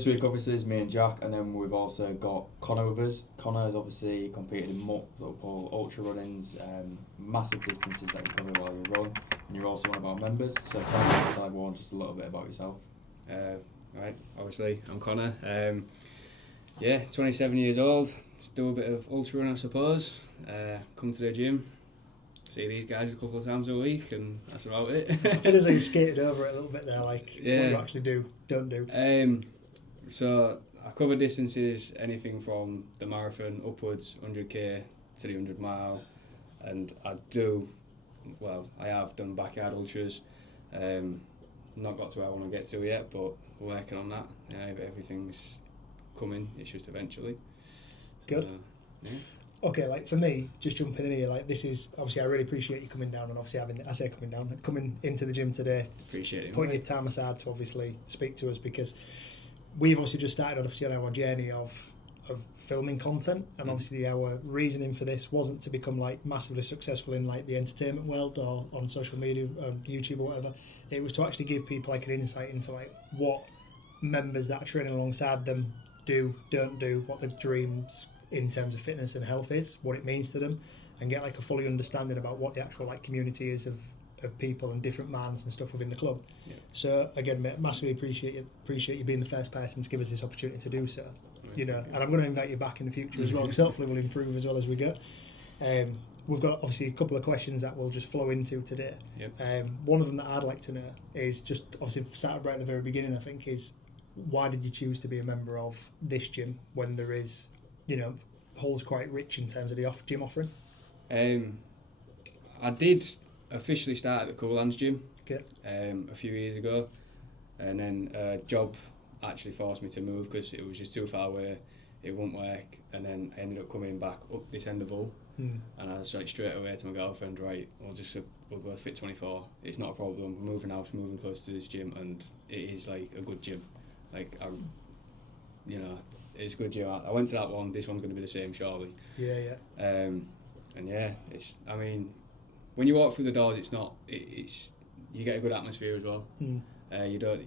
This week obviously is me and Jack, and then we've also got Connor with us. Connor has obviously competed in multiple ultra runnings, massive distances that you cover while you run, and you're also one of our members. So can you tell just a little bit about yourself? Right, obviously I'm Connor. 27 years old. Just do a bit of ultra run, I suppose. Come to the gym, see these guys a couple of times a week, and that's about it. I feel as though you skated over it a little bit there, like what you actually do, don't do. So I cover distances anything from the marathon upwards, 100k to the 100 mile, and I have done backyard ultras. Not got to where I want to get to yet, but we're working on that. Everything's coming. It's just eventually. Good. Okay, like for me, just jumping in here, like this is obviously I really appreciate you coming down and obviously coming into the gym today. Appreciate it. Putting your time aside to obviously speak to us, because we've obviously just started on our journey of filming content, and obviously our reasoning for this wasn't to become like massively successful in like the entertainment world or on social media, YouTube or whatever. It was to actually give people like an insight into like what members that are training alongside them don't do, what the dreams in terms of fitness and health is, what it means to them, and get like a fully understanding about what the actual like community is of people and different minds and stuff within the club. Yeah. So again, mate, massively appreciate you being the first person to give us this opportunity to do so. You know, and I'm going to invite you back in the future as well, because hopefully we'll improve as well as we go. We've got obviously a couple of questions that we'll just flow into today. Yep. One of them that I'd like to know is just obviously started right at the very beginning, I think, is why did you choose to be a member of this gym when there is, Hull's quite rich in terms of the gym offering? I did officially start at the Cool Hands gym a few years ago, and then a job actually forced me to move because it was just too far away, it wouldn't work, and then I ended up coming back up this end of Hull, and I was like straight away to my girlfriend, right, we'll go to Fit24, it's not a problem, we're moving house, moving close to this gym, and it is like a good gym, like it's a good gym. I went to that one, this one's going to be the same surely. And it's, I mean, when you walk through the doors, it's you get a good atmosphere as well. You don't,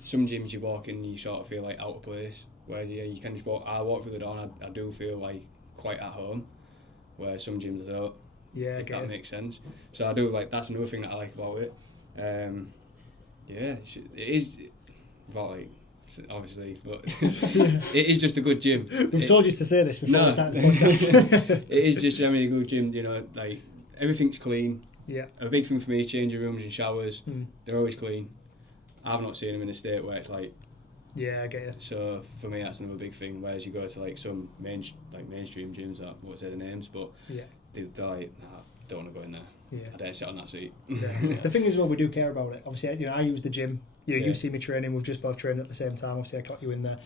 some gyms you walk in, you sort of feel like out of place, whereas you can just I walk through the door and I do feel like quite at home, where some gyms I don't. If that makes sense. So I do like, that's another thing that I like about it. It is about like, obviously, but it is just a good gym. We've told you to say this before we started the podcast. It is just a good gym, like everything's clean. Yeah. A big thing for me, changing rooms and showers, they're always clean. I've not seen them in a state where it's like... Yeah, I get you. So for me, that's another big thing, whereas you go to like some mainstream gyms, that won't say the names, but they're like, nah, I don't want to go in there. Yeah. I dare sit on that seat. Yeah. The thing is, well, we do care about it. Obviously, I use the gym. You see me training. We've just both trained at the same time. Obviously, I got you in there.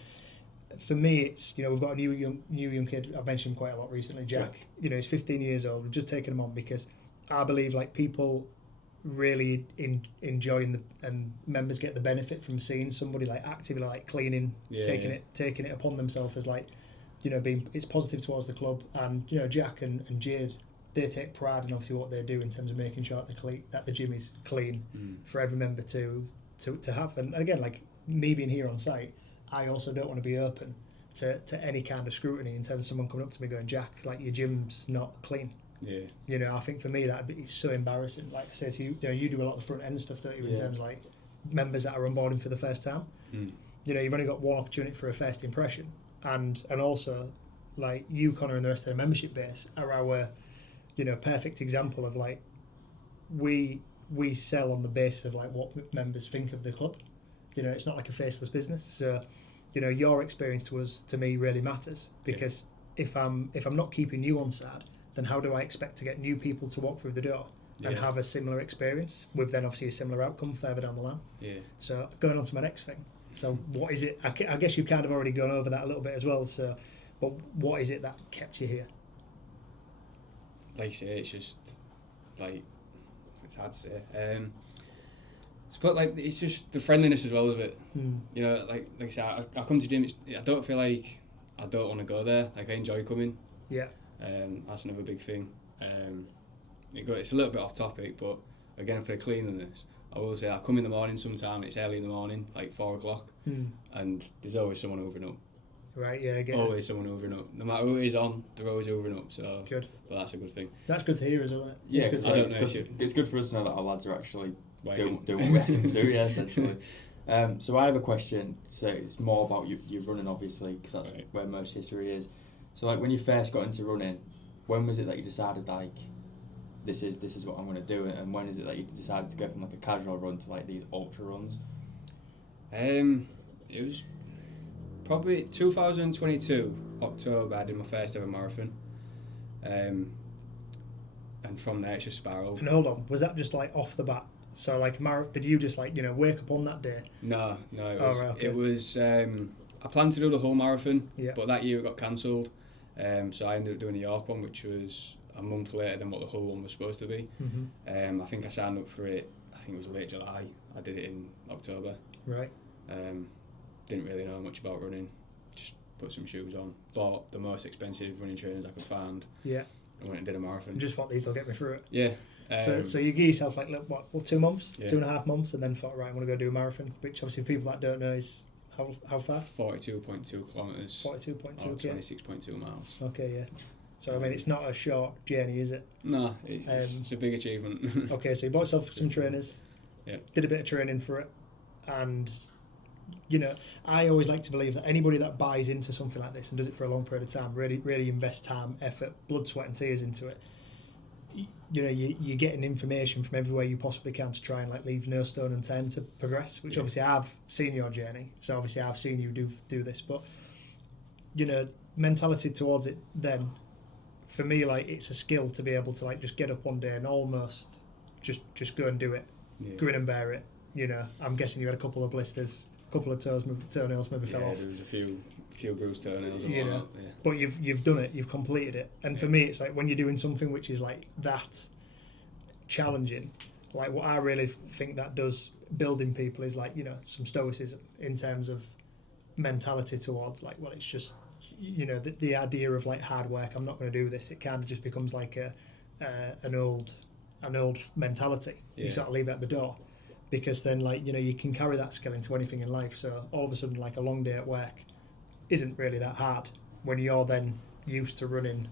For me, it's we've got a new young kid. I've mentioned him quite a lot recently, Jack. He's 15 years old. We've just taken him on because I believe like people really enjoy and members get the benefit from seeing somebody like actively like cleaning, taking it upon themselves as like being, it's positive towards the club, and Jack and Jade, they take pride in obviously what they do in terms of making sure that the gym is clean for every member to have. And again, like me being here on site, I also don't want to be open to any kind of scrutiny in terms of someone coming up to me going, Jack, like your gym's not clean. I think for me it's so embarrassing. Like I say to you, you do a lot of the front end stuff, don't you? In terms of like members that are onboarding for the first time. You've only got one opportunity for a first impression, and also like you, Connor, and the rest of the membership base are our perfect example of like we sell on the basis of like what members think of the club. It's not like a faceless business. So your experience to me really matters, because if I'm not keeping you on side, then how do I expect to get new people to walk through the door and have a similar experience with then obviously a similar outcome further down the line? So going on to my next thing. So what is it? I guess you've kind of already gone over that a little bit as well. So, but what is it that kept you here? Like I say, it's just like, it's hard to say. But like, it's just the friendliness as well of it. Like I said, I come to gym. I don't feel like I don't want to go there. Like I enjoy coming. Yeah. That's another big thing. It's a little bit off topic, but again, for the cleanliness, I will say I come in the morning sometime, it's early in the morning, like 4 o'clock, and there's always someone hoovering up. Right, yeah, again. Always someone hoovering up. No matter who it is on, they're always hoovering up, so... Good. But that's a good thing. That's good to hear, isn't it? Yeah, it's good for us to know that our lads are actually doing what we ask them to do, yeah, essentially. So I have a question. So it's more about you running, obviously, because that's where most history is. So like when you first got into running, when was it that you decided like this is what I'm going to do, and when is it that you decided to go from like a casual run to like these ultra runs? It was probably 2022 October. I did my first ever marathon, and from there it's just spiraled. And hold on, was that just like off the bat? So like did you just like wake up on that day? No, it was. I planned to do the whole marathon, but that year it got cancelled. So I ended up doing the York one, which was a month later than what the whole one was supposed to be. I think I signed up for it. I think it was late July. I did it in October. Right. Didn't really know much about running. Just put some shoes on. Bought the most expensive running trainers I could find. Yeah. And went and did a marathon. Just thought these will get me through it. Yeah. So you give yourself like 2 months, 2.5 months, and then thought, right, I'm going to go do a marathon. Which obviously people that don't know is how far? 42.2 kilometres. 42.2. 26.2 miles. Okay, yeah. So I mean, it's not a short journey, is it? No, it's a big achievement. Okay, so you bought yourself some trainers. Yeah. Did a bit of training for it, and I always like to believe that anybody that buys into something like this and does it for a long period of time, really invests time, effort, blood, sweat, and tears into it. You're getting information from everywhere you possibly can to try and like leave no stone unturned to progress. Which obviously I've seen your journey, so obviously I've seen you do this. But mentality towards it. Then, for me, like it's a skill to be able to like just get up one day and almost just go and do it, grin and bear it. I'm guessing you had a couple of blisters, a couple of toenails maybe fell off. There was a few bruised toenails and whatnot. Yeah. But you've done it, you've completed it. And for me, it's like when you're doing something which is like that challenging, like what I really think that does building people is like, some stoicism in terms of mentality towards like, well, it's just, the idea of like hard work, I'm not going to do this. It kind of just becomes like an old mentality. You sort of leave it at the door. Because then, like, you can carry that skill into anything in life. So all of a sudden, like a long day at work isn't really that hard when you're then used to running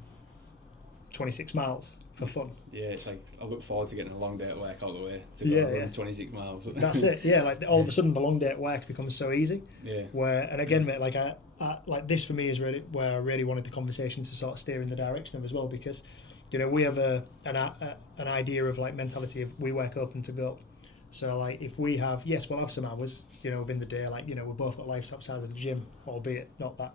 26 miles for fun. Yeah, it's like I look forward to getting a long day at work all the way to go run 26 miles. That's it. Yeah, like all of a sudden the long day at work becomes so easy. Yeah. And again, mate, like I like this for me is really where I really wanted the conversation to sort of steer in the direction of as well, because we have an idea of like mentality of we work open to go. So like if we have, we'll have some hours, within the day, like, we've both got lives outside of the gym, albeit not that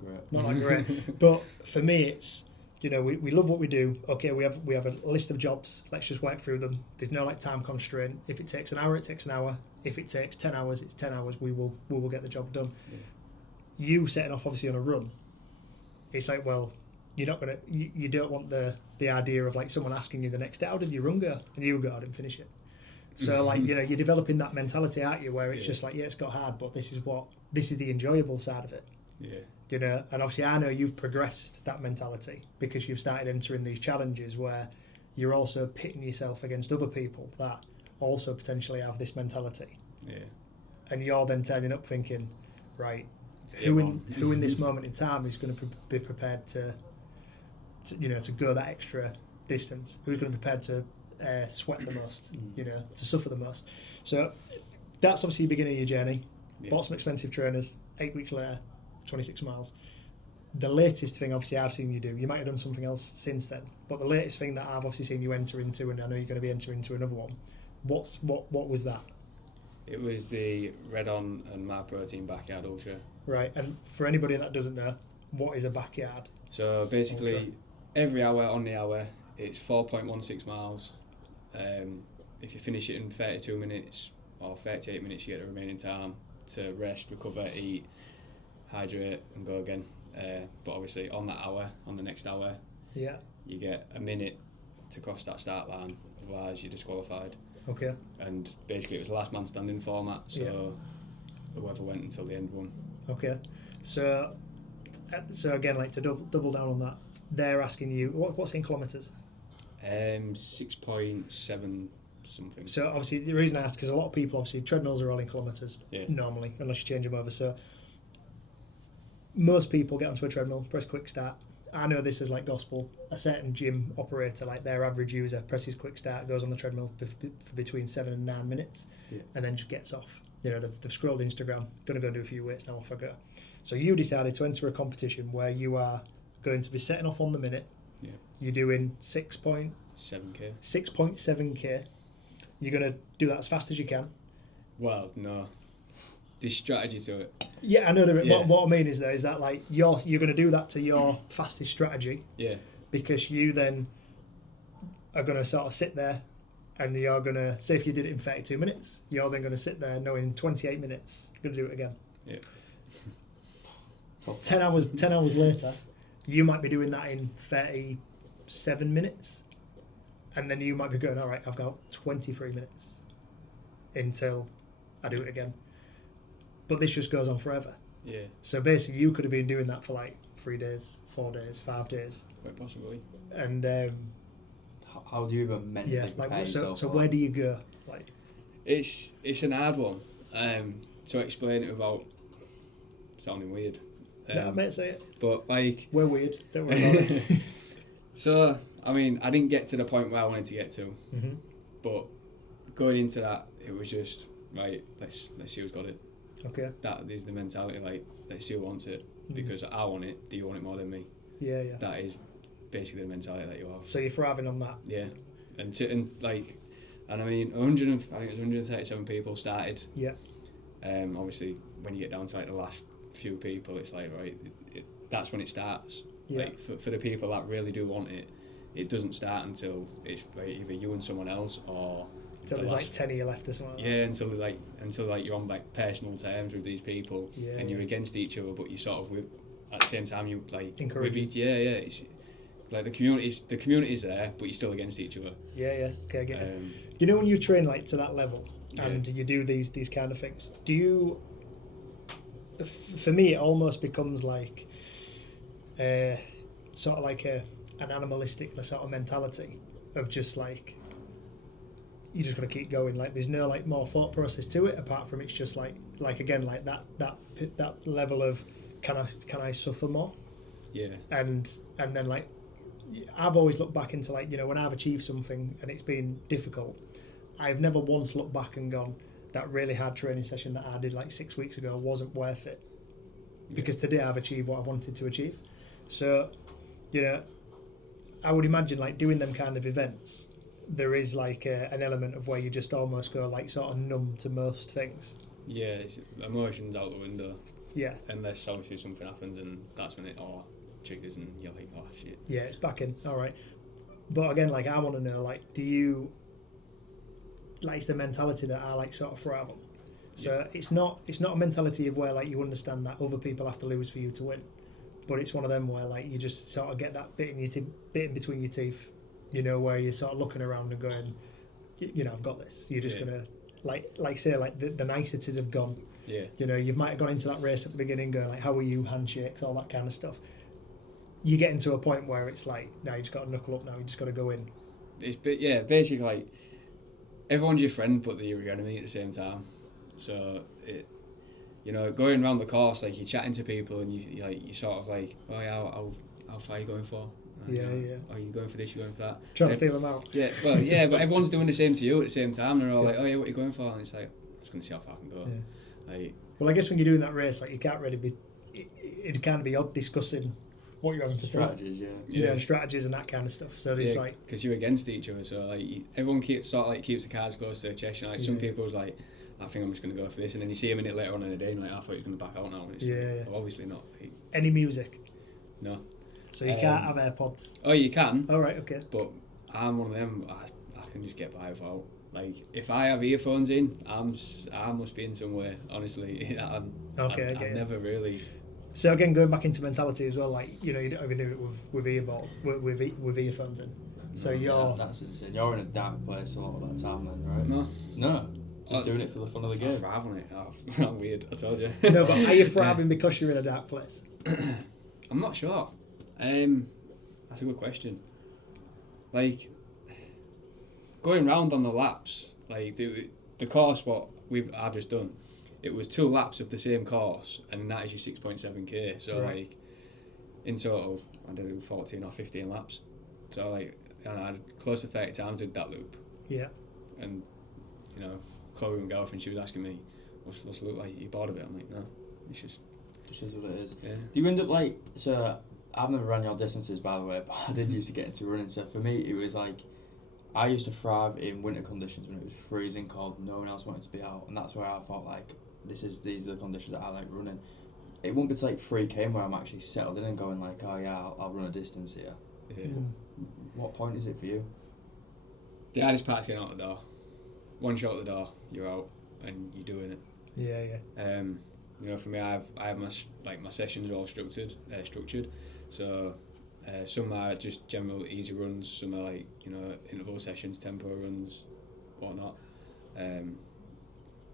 great. But for me it's, we love what we do. Okay, we have a list of jobs, let's just work through them. There's no like time constraint. If it takes an hour, it takes an hour. If it takes 10 hours, it's 10 hours. We will get the job done. Yeah. You setting off obviously on a run, it's like, well, you're not gonna, you don't want the idea of like someone asking you the next day, how did your run go? And you go, I didn't finish it. So like, you're developing that mentality, aren't you, where it's just like, it's got hard, but this is the enjoyable side of it. Yeah. And obviously I know you've progressed that mentality because you've started entering these challenges where you're also pitting yourself against other people that also potentially have this mentality. Yeah. And you're then turning up thinking, right, who in this moment in time is going to be prepared to go that extra distance? Who's going to be prepared to sweat the most, to suffer the most? So that's obviously the beginning of your journey. Bought some expensive trainers. 8 weeks later, 26 miles. The latest thing obviously I've seen you do, you might have done something else since then, but the latest thing that I've obviously seen you enter into, and I know you're going to be entering into another one, what was that? It was the Red On and MyProtein Backyard Ultra. Right, and for anybody that doesn't know, what is a backyard? So basically, ultra? Every hour on the hour, it's 4.16 miles. If you finish it in 32 minutes or 38 minutes, you get the remaining time to rest, recover, eat, hydrate and go again. But obviously on that hour, on the next hour, you get a minute to cross that start line, otherwise you're disqualified. Okay. And basically it was a last man standing format, so whoever went until the end won. Okay. So again, like to double down on that, they're asking you, what's in kilometres? 6.7 something. So obviously the reason I asked, because a lot of people, obviously treadmills are all in kilometres normally, unless you change them over. So most people get onto a treadmill, press quick start. I know this is like gospel. A certain gym operator, like their average user, presses quick start, goes on the treadmill for between 7 and 9 minutes, and then just gets off. You know, they've scrolled Instagram, going to go do a few weights, now off I go. So you decided to enter a competition where you are going to be setting off on the minute. Yeah. You're doing 6.7k. 6.7k. You're going to do that as fast as you can. Well, no. There's strategy to it. Yeah, I know there. Yeah. What I mean is that like you're going to do that to your fastest strategy. Yeah. Because you then are going to sort of sit there, and you're going to say if you did it in 32 minutes, you're then going to sit there knowing in 28 minutes you're going to do it again. Yeah. 10 hours later, you might be doing that in 37 minutes, and then you might be going, all right, I've got 23 minutes until I do it again. But this just goes on forever. Yeah. So basically, you could have been doing that for like 3 days, 4 days, 5 days. Quite possibly. And how do you even mentally prepare yourself? So where do you go? Like, it's an hard one to explain it without sounding weird. Yeah, mate, say it. But like, we're weird. Don't worry about it. So I mean, I didn't get to the point where I wanted to get to, but going into that, it was just right. Let's see who's got it. Okay. That is the mentality. Like, let's see who wants it, because I want it. Do you want it more than me? Yeah, yeah. That is basically the mentality that you have. So you're thriving on that. Yeah, and I mean, I think it was 137 people started. Yeah. Obviously, when you get down to like the last few people, it's like right, that's when it starts. Yeah. Like for the people that really do want it, it doesn't start until it's like either you and someone else, or until there's like 10 of you left or something. Yeah, until you're on like personal terms with these people, and you're against each other, but you sort of at the same time you like encourage. It's like the community's there, but you're still against each other. Yeah. Okay, I get it. You know when you train like to that level and you do these kind of things, do you? For me, it almost becomes like sort of like an animalistic sort of mentality of just like you just got to keep going. Like there's no like more thought process to it apart from it's just like again like that level of can I suffer more? Yeah. And then like I've always looked back into like, you know, when I've achieved something and it's been difficult, I've never once looked back and gone, that really hard training session that I did like 6 weeks ago wasn't worth it, because today I've achieved what I wanted to achieve. So, you know, I would imagine like doing them kind of events, there is like an element of where you just almost go like sort of numb to most things. Yeah, it's emotions out the window. Yeah. Unless obviously something happens and that's when it triggers and you're like, oh shit. Yeah, it's back in. All right. But again, like I want to know, like, do you like it's the mentality that I like sort of thrive on. So it's not a mentality of where like you understand that other people have to lose for you to win, but it's one of them where like you just sort of get that bit in between your teeth, you know, where you're sort of looking around and going, you know, I've got this. You're just gonna like say like the niceties have gone. Yeah. You know, you might have gone into that race at the beginning going like, how are you, handshakes, all that kind of stuff. You get into a point where it's like, now you just got to knuckle up. Now you just got to go in. It's basically like everyone's your friend, but they're your enemy at the same time. So you know, going around the course, like you're chatting to people, and you sort of like, oh yeah, how far are you going for? Yeah. Are you going for this? You going for that? Trying to feel them out. Yeah, but everyone's doing the same to you at the same time. They're all like, oh yeah, what are you going for? And it's like, I'm just going to see how far I can go. Yeah. Like, well, I guess when you're doing that race, like you can't really be. It can't be odd discussing what you're having for strategies, strategies and that kind of stuff. So it's like because you're against each other. So like everyone keeps the cards close to their chest. You know, like some people's like, I think I'm just going to go for this, and then you see a minute later on in the day, and like, I thought he was going to back out now. And it's like, well, obviously not. Any music? No. So you can't have AirPods? Oh, you can. Oh, right, okay. But I'm one of them. I can just get by without. Like if I have earphones in, I must be in somewhere. Honestly, I've never really. So again, going back into mentality as well, like you know, you don't even do it with earphones in. So that's insane. You're in a dark place a lot of that time, then, right? No. Just doing it for the fun of the game. I thrive on it. Oh, weird. I told you. No, but are you thriving because you're in a dark place? I'm not sure. That's a good question. Like going round on the laps, like the course I've just done, it was 2 laps of the same course, and that is your 6.7k. So like in total, I did 14 or 15 laps. So like, and I had close to 30 times did that loop. Yeah. And you know, Chloe, my girlfriend, she was asking me, "What's it look like? Are you bored of it?" I'm like, "No, it's just is what it is." Yeah. Do you end up like, so I've never run your distances, by the way, but I did used to get into running. So for me, it was like, I used to thrive in winter conditions when it was freezing cold, no one else wanted to be out, and that's where I thought like, these are the conditions that I like running. It won't be to like 3K where I'm actually settled in and going like, oh yeah, I'll run a distance here. Yeah. What point is it for you? The hardest part's getting out the door. Once you're out the door, you're out and you're doing it. Yeah. You know, for me, I have my sessions are all structured. So some are just general easy runs. Some are like, you know, interval sessions, tempo runs, whatnot.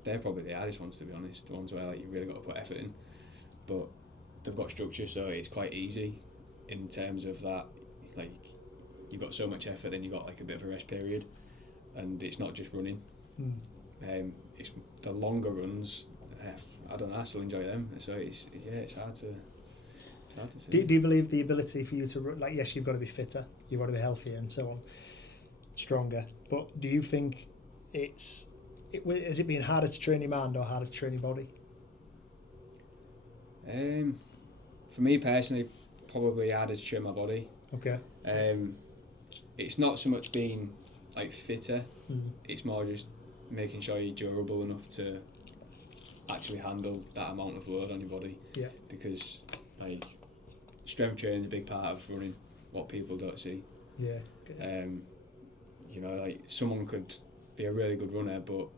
They're probably the hardest ones, to be honest. The ones where like you really got to put effort in, but they've got structure, so it's quite easy in terms of that. Like, you've got so much effort, then you've got like a bit of a rest period, and it's not just running. It's the longer runs. I don't know, I still enjoy them. So it's hard to see. Do you believe the ability for you to, like, yes, you've got to be fitter, you've got to be healthier and so on, stronger, but do you think is it being harder to train your mind or harder to train your body? For me personally, probably harder to train my body. Okay. It's not so much being like fitter, it's more just making sure you're durable enough to actually handle that amount of load on your body. Yeah. Because like strength training is a big part of running, what people don't see. Yeah. You know, like someone could be a really good runner, but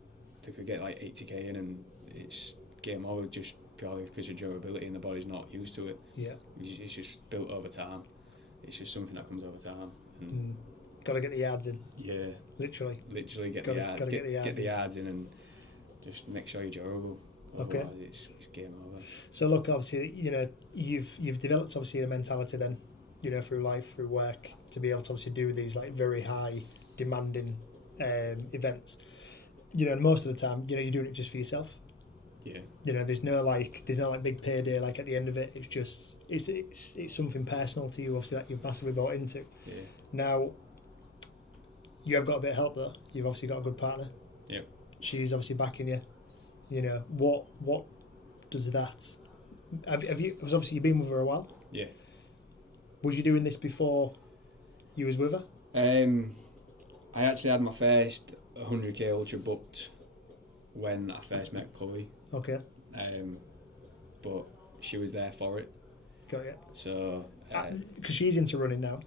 they could get like 80k in and it's game over just purely because of durability and the body's not used to it. Yeah. It's just built over time. It's just something that comes over time. Got to get the yards in. Yeah. Literally get the yards in and just make sure you're durable. Okay. Otherwise it's game over. So look, obviously, you know, you've developed obviously a mentality then, you know, through life, through work, to be able to obviously do these like very high demanding events. You know, and most of the time, you know, you're doing it just for yourself. Yeah. You know, there's no big payday like at the end of it. It's just it's something personal to you, obviously, that you've massively bought into. Yeah. Now, you have got a bit of help though. You've obviously got a good partner. Yep. She's obviously backing you. You know, what does that? Have you? Because obviously you've been with her a while. Yeah. Was you doing this before you was with her? I actually had my first 100k ultra booked when I first met Chloe. Okay. But she was there for it. Got it. So. Because she's into running now.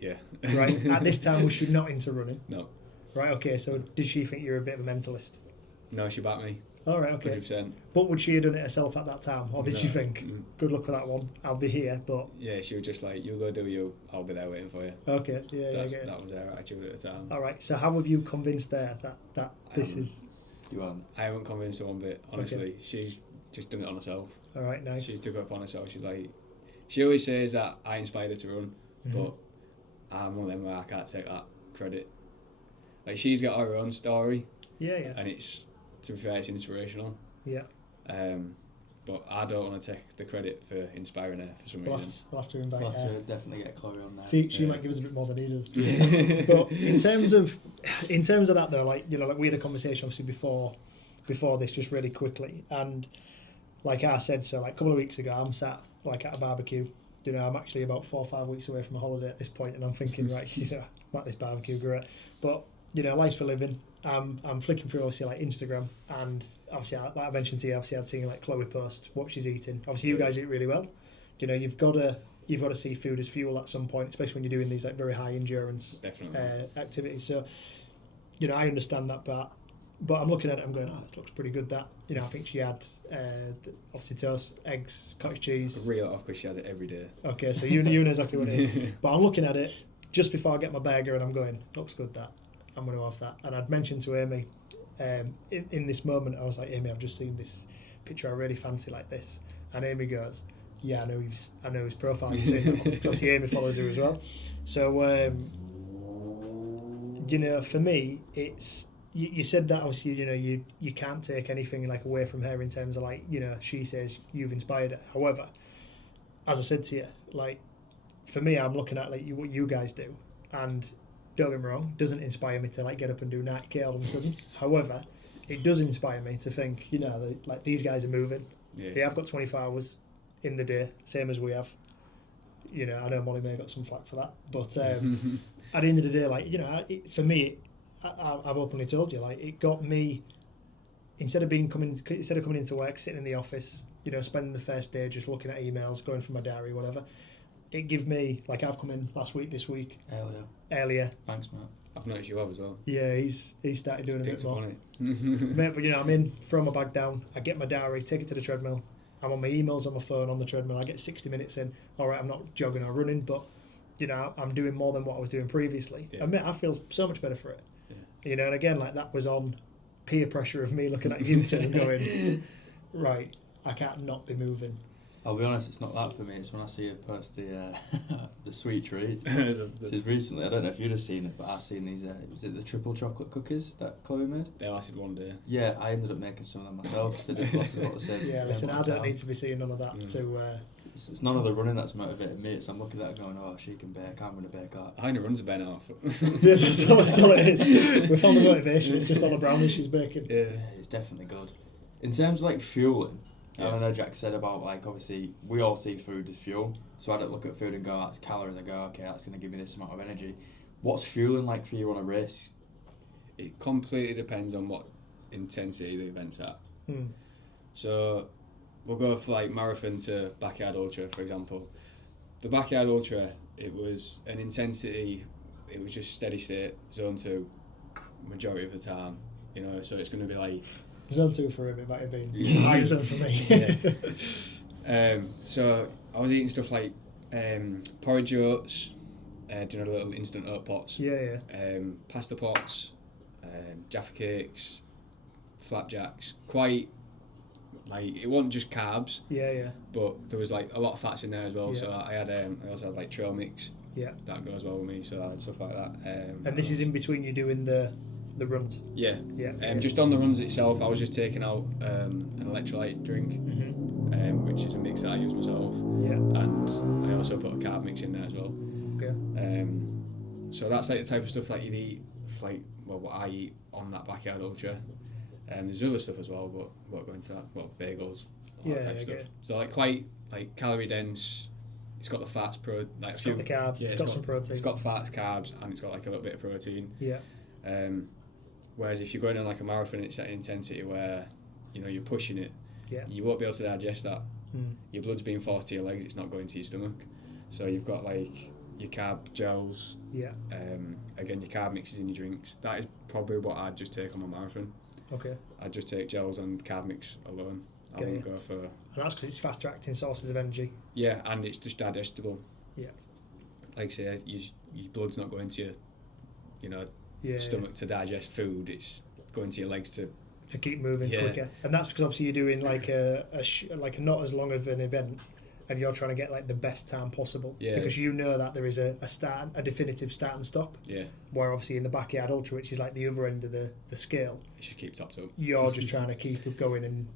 Yeah. Right. At this time, was she not into running? No. Right. Okay. So did she think you were a bit of a mentalist? No, she backed me. All right. Okay. 100%. But would she have done it herself at that time, or did she think, Mm. "Good luck with that one. I'll be here"? But yeah, she was just like, "You go do you. I'll be there waiting for you." Okay. Yeah. That was her attitude at the time. All right. So how have you convinced her that this is? I haven't convinced her one bit. Honestly, Okay. she's just done it on herself. All right. Nice. She took it upon herself. She's like, she always says that I inspired her to run, but I'm one of them where I can't take that credit. Like, she's got her own story. Yeah. Yeah. And it's, to be fair, it's inspirational. Yeah. But I don't want to take the credit for inspiring her for some reason. We'll have to invite We'll her. have to definitely get Chloe on there. She might give us a bit more than he does. But in terms of that though, like, you know, like we had a conversation obviously before this, just really quickly, and like I said, so like a couple of weeks ago, I'm sat like at a barbecue. You know, I'm actually about 4 or 5 weeks away from a holiday at this point, and I'm thinking, right, you know, I'm at this barbecue, great. But you know, life's for living. I'm flicking through obviously like Instagram, and obviously like I mentioned to you, obviously I'd seen like Chloe post what she's eating. Obviously you guys eat really well. You know, you've got to see food as fuel at some point, especially when you're doing these like very high endurance activities. So, you know, I understand that part, but I'm looking at it, I'm going, oh, this looks pretty good. That, you know, I think she had obviously toast, eggs, cottage cheese. Reel it off because she has it every day. Okay, so you know exactly what it is. But I'm looking at it just before I get my burger, and I'm going, looks good, that. I'm going to have that. And I'd mentioned to Amy, in this moment, I was like, Amy, I've just seen this picture I really fancy like this. And Amy goes, yeah, I know his profile. You've seen it. Obviously Amy follows her as well. So you know, for me, it's you said that obviously, you know, you can't take anything like away from her in terms of like, you know, she says you've inspired her. However, as I said to you, like for me, I'm looking at like what you guys do, and don't get me wrong, doesn't inspire me to like get up and do 90k all of a sudden. However, it does inspire me to think, you know, that, like these guys are moving. Yeah. They have got 24 hours in the day, same as we have. You know, I know Molly May got some flack for that, but at the end of the day, like, you know, for me, I've openly told you, like, it got me, instead of coming into work, sitting in the office, you know, spending the first day just looking at emails, going through my diary, whatever, it give me, like, I've come in this week. Earlier. Thanks, mate. I've noticed you have as well. Yeah, he's started doing a bit more. Mate, but, you know, I'm in, throw my bag down, I get my diary, take it to the treadmill, I'm on my emails on my phone on the treadmill, I get 60 minutes in, alright, I'm not jogging or running, but, you know, I'm doing more than what I was doing previously. Yeah. And mate, I feel so much better for it. Yeah. You know, and again, like that was on peer pressure of me looking at you two and going, right, I can't not be moving. I'll be honest, it's not that for me. It's when I see her post the sweet treat. She's recently, I don't know if you'd have seen it, but I've seen these. Was it the triple chocolate cookies that Chloe made? They lasted one day. Yeah, I ended up making some of them myself. They did lots about the same. Yeah, listen, I don't need to be seeing none of that to. It's none of the running that's motivated me. It's I'm looking at her going, oh, she can bake. I'm going to bake that. Heine runs a Ben off. Yeah, that's all it is. We found the motivation. It's just all the brownies she's baking. Yeah, it's definitely good. In terms of like fueling. I don't know, Jack said about like obviously we all see food as fuel, so I don't look at food and go, that's calories. I go, okay, that's going to give me this amount of energy. What's fueling like for you on a race? It completely depends on what intensity the event's at. So we'll go for like marathon to Backyard Ultra, for example. The Backyard Ultra, it was an intensity, it was just steady state, zone 2, majority of the time. You know, so it's going to be like Zone 2 for him, it might have been high zone for me. So I was eating stuff like porridge oats, doing a little instant oat pots, pasta pots, Jaffa cakes, flapjacks. Quite like it wasn't just carbs. But there was like a lot of fats in there as well. Yeah. So I had I also had like trail mix. Yeah. That goes well with me. So I had stuff like that. And this is in between you doing the runs. Just on the runs itself, I was just taking out an electrolyte drink, which is a mix that I use myself. And I also put a carb mix in there as well. So that's like the type of stuff that you'd eat, like what I eat on that Backyard Ultra. There's other stuff as well, but we won't go into that. Well, bagels, all that type of stuff. So like quite like calorie dense. It's got the fats, it's got the carbs. It's got some protein. It's got fats, carbs, and it's got like a little bit of protein. Whereas if you're going on like a marathon, it's at an intensity where, you know, you're pushing it. You won't be able to digest that. Your blood's being forced to your legs. It's not going to your stomach. So you've got like your carb gels. Again, your carb mixes in your drinks. That is probably what I'd just take on my marathon. I'd just take gels and carb mix alone. I wouldn't go for. And that's because it's faster acting sources of energy. Yeah, and it's just digestible. Like I say, your blood's not going to your stomach to digest food. It's going to your legs to keep moving quicker. And that's because obviously you're doing like a not as long of an event, and you're trying to get like the best time possible. Because you know that there is a definitive start and stop. Where obviously in the Backyard Ultra, which is like the other end of the scale, you should keep topped up. You're just trying to keep it going, and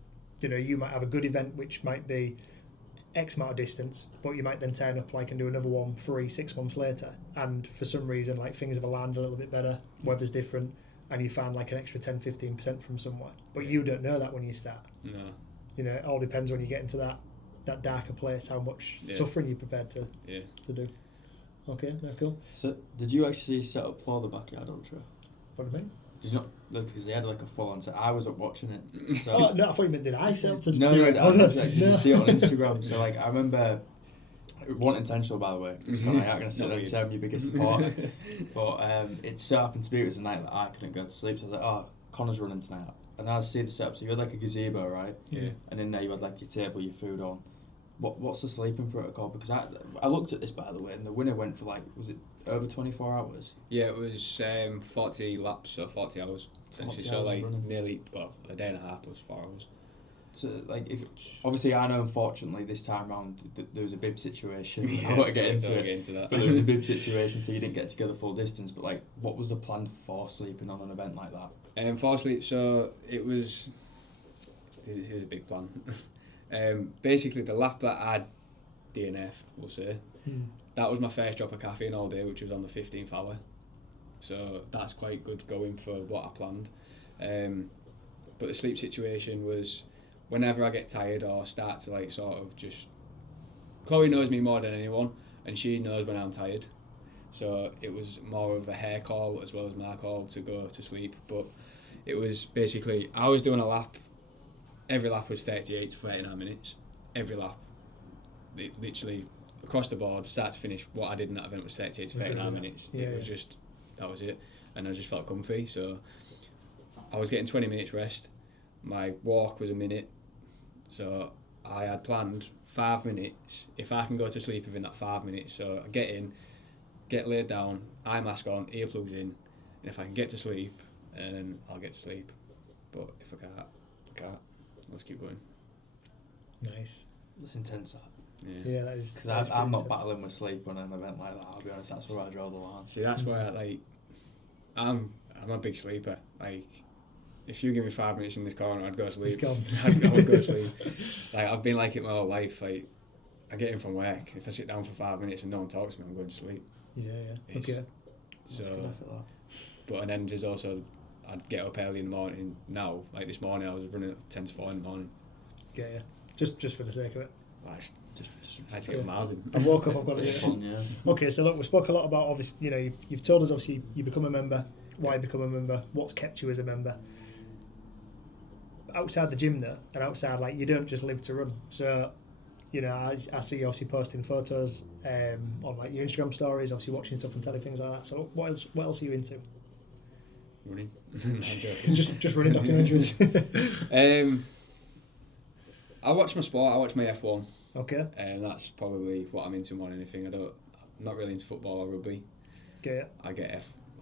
you know you might have a good event which might be X amount of distance, but you might then turn up like and do another one 3-6 months later, and for some reason like things have aligned a little bit better, weather's different, and you find like an extra 10-15% from somewhere, but you don't know that when you start. You know, it all depends when you get into that darker place how much suffering you're prepared to do. Cool. So did you actually set up for the Backyard Ultra? What do you mean? Did you not? Because they had like a full on set. I was up watching it. So oh, no, I thought you meant did I set up to no, do no, it? Did you see it on Instagram? So like I remember, it wasn't intentional by the way. I'm not going to sit there and say I'm your biggest supporter. But it so happened to be it was a night that I couldn't go to sleep. So I was like, oh, Connor's running tonight. And I see the setup. So you had like a gazebo, right? And in there you had like your table, your food on. What's the sleeping protocol? Because I looked at this by the way, and the winner went for like, was it over 24 hours? Yeah, it was 40 laps, so 40 hours. 40 hours so like running. nearly, well, a day and a half plus 4 hours. So, like, if obviously I know, unfortunately, this time round there was a bib situation. Yeah, I won't get into that. But there was a bib situation, so you didn't get to go the full distance. But like, what was the plan for sleeping on an event like that? For sleep, so it was a big plan. Basically, the lap that I DNF'd, we'll say, that was my first drop of caffeine all day, which was on the 15th hour. So that's quite good going for what I planned. But the sleep situation was, whenever I get tired or start to like sort of just, Chloe knows me more than anyone, and she knows when I'm tired. So it was more of a her call as well as my call to go to sleep. But it was basically, I was doing a lap. Every lap was 38 to 39 minutes. Every lap, literally across the board, start to finish, what I did in that event was 38 to 39 minutes. Yeah, it was just, that was it. And I just felt comfy. So I was getting 20 minutes rest. My walk was a minute. So I had planned 5 minutes. If I can go to sleep within that 5 minutes, so I get in, get laid down, eye mask on, earplugs in, and if I can get to sleep, I'll get to sleep. But if I can't. Let's keep going. Nice. That's intense, that. Yeah, that is. Because I'm not battling with sleep on an event like that. I'll be honest, that's where I draw the line. See, that's where I'm a big sleeper. Like, if you give me 5 minutes in this corner, I'd go to sleep. I would go to sleep. Like, I've been like it my whole life. Like, I get in from work. If I sit down for 5 minutes and no one talks to me, I'm going to sleep. Yeah. Okay. So, that's good effort, that. But and then there's also, I'd get up early in the morning. Now, like this morning, I was running at 10 to 4 in the morning. Yeah. Just for the sake of it. Like, I had to get miles in. I woke up, I've got to do it. Fun, yeah. Okay, so look, we spoke a lot about, obviously, you've told us, obviously, you become a member, why you become a member, what's kept you as a member. Outside the gym, though, and outside, like, you don't just live to run. So, I see you obviously posting photos on, like, your Instagram stories, obviously watching stuff on telly, things like that. So, what else are you into? Running. I'm joking. just running documentaries. I watch my sport. I watch my F1. Okay. And that's probably what I'm into more than anything. I'm not really into football or rugby. Okay.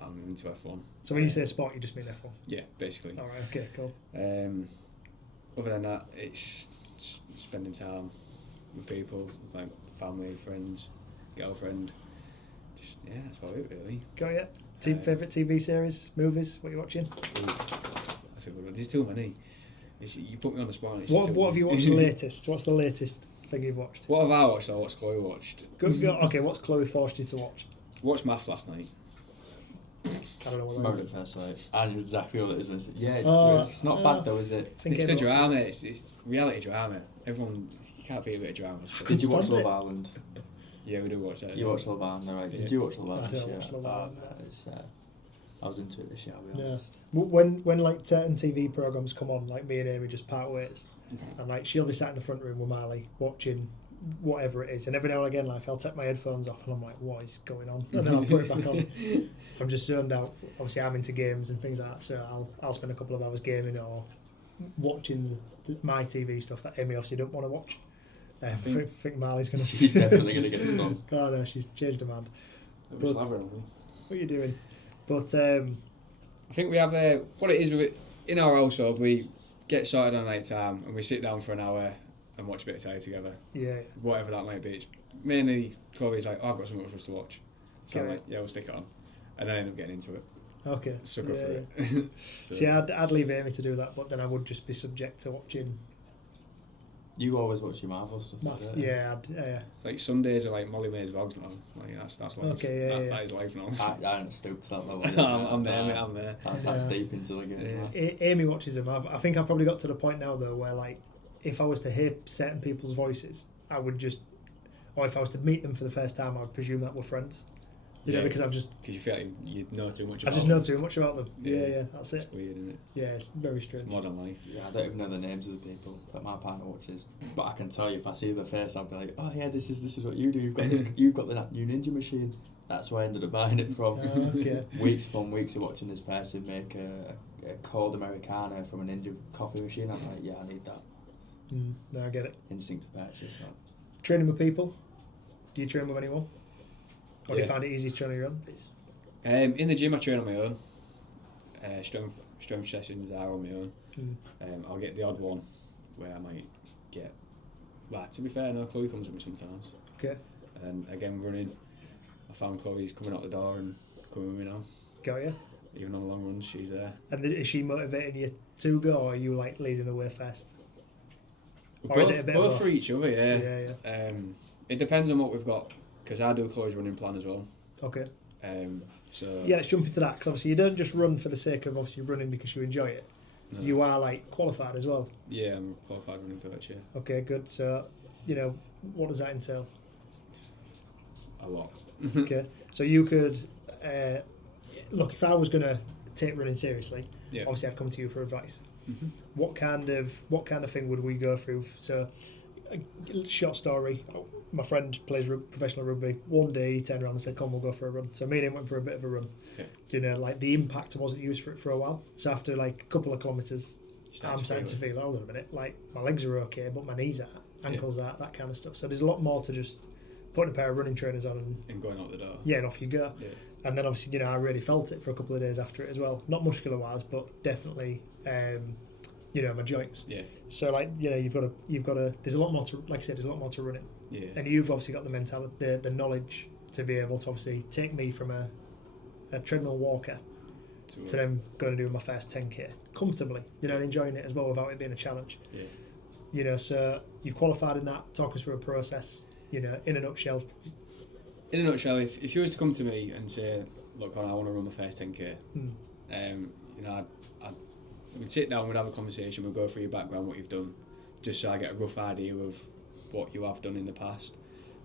I'm into F1. So when you say sport, you just mean F1? Yeah, basically. All right. Okay. Cool. Other than that, it's spending time with people, like family, friends, girlfriend. That's about it really. Got it. Favourite TV series, movies? What are you watching? That's a good one. There's too many. You put me on the spot. What have you watched the latest? What's the latest thing you've watched? What have I watched or what's Chloe watched? Okay, what's Chloe forced you to watch? Watched Math last night. I don't know what Married at First Sight. I knew exactly what it is. Missing. Yeah, it's not bad though, is it? It's the drama. It's reality drama. Everyone, you can't beat a bit of drama. Did you watch Love Island? Yeah, we do watch that. You watched Love Island, right? Did you watch Love Island this year? I was into it this year, I'll be honest. When like certain TV programmes come on, like me and Amy just part ways, and like she'll be sat in the front room with Marley watching whatever it is, and every now and again, like I'll take my headphones off and I'm like, what is going on? And then I'll put it back on. I'm just zoned out. Obviously, I'm into games and things like that, so I'll spend a couple of hours gaming or watching my TV stuff that Amy obviously don't want to watch. I think Marley's going to... She's definitely going to get stung. Oh no, she's changed her mind. What are you doing? But I think we have what it is with it, in our household, we get sorted on night time and we sit down for an hour and watch a bit of telly together. Yeah. Whatever that might be. It's mainly Chloe's like, I've got something for us to watch. So I'm like, yeah, we'll stick it on. And then I end up getting into it. Okay. Sucker for it. So. See, I'd leave Amy to do that, but then I would just be subject to watching. You always watch your Marvel stuff. Yeah. It's like Sundays are like Molly May's vlogs now. Like that's life. Okay, that is life now. I ain't stooped to that level. I'm there, mate. I'm there. That's deep into the game. Yeah. Amy watches them. I think I've probably got to the point now though where like if I was to hear certain people's voices, I would just, or if I was to meet them for the first time, I would presume that we're friends. You know, because you feel like you know too much about them. I just know too much about them. Yeah, that's it. It's weird, isn't it? Yeah, it's very strange. It's modern life. Yeah, I don't even know the names of the people that my partner watches, but I can tell you if I see the face, I'll be like, oh yeah, this is what you do. You've got the new ninja machine. That's where I ended up buying it from. Okay. Weeks upon weeks of watching this person make a cold Americano from a ninja coffee machine. I'm like, yeah, I need that. No, I get it. Instinct to purchase that. Training with people? Do you train with anyone? Or do you find it easy to train on your own? In the gym, I train on my own. Strength sessions are on my own. I'll get the odd one where I might get. Well, to be fair, no, Chloe comes with me sometimes. Okay. And again, running, I found Chloe's coming out the door and coming with me now. Got you. Even on the long runs, she's there. And is she motivating you to go, or are you like leading the way first? Or is it a bit both of for each other, yeah. Yeah. It depends on what we've got, because I do Chloe's running plan as well. Okay. So yeah, let's jump into that, because obviously you don't just run for the sake of obviously running because you enjoy it. No. You are like qualified as well. Yeah, I'm a qualified running coach. Yeah. Okay, good. So, what does that entail? A lot. Okay, so you could look, if I was going to take running seriously, obviously I'd come to you for advice. Mm-hmm. What kind of thing would we go through? So, a short story. My friend plays professional rugby. One day he turned around and said, "Come, we'll go for a run." So me and him went for a bit of a run. Okay. Like the impact wasn't used for it for a while. So after like a couple of kilometres, I'm starting to feel, hold on a minute, like my legs are okay, but my knees are, ankles are, that kind of stuff. So there's a lot more to just putting a pair of running trainers on and going out the door. Yeah, and off you go. Yeah. And then obviously, I really felt it for a couple of days after it as well. Not muscular wise, but definitely, my joints. Yeah. So like, you've got to. There's a lot more to, like I said, there's a lot more to running. Yeah. And you've obviously got the mentality, the knowledge to be able to obviously take me from a treadmill walker to them going and doing my first 10k comfortably, and enjoying it as well without it being a challenge. Yeah. So you've qualified in that. Talk us through a process. In a nutshell. In a nutshell, if you were to come to me and say, "Look, Connor, I want to run my first 10k," we'd sit down, we'd have a conversation, we'd go through your background, what you've done, just so I get a rough idea of what you have done in the past,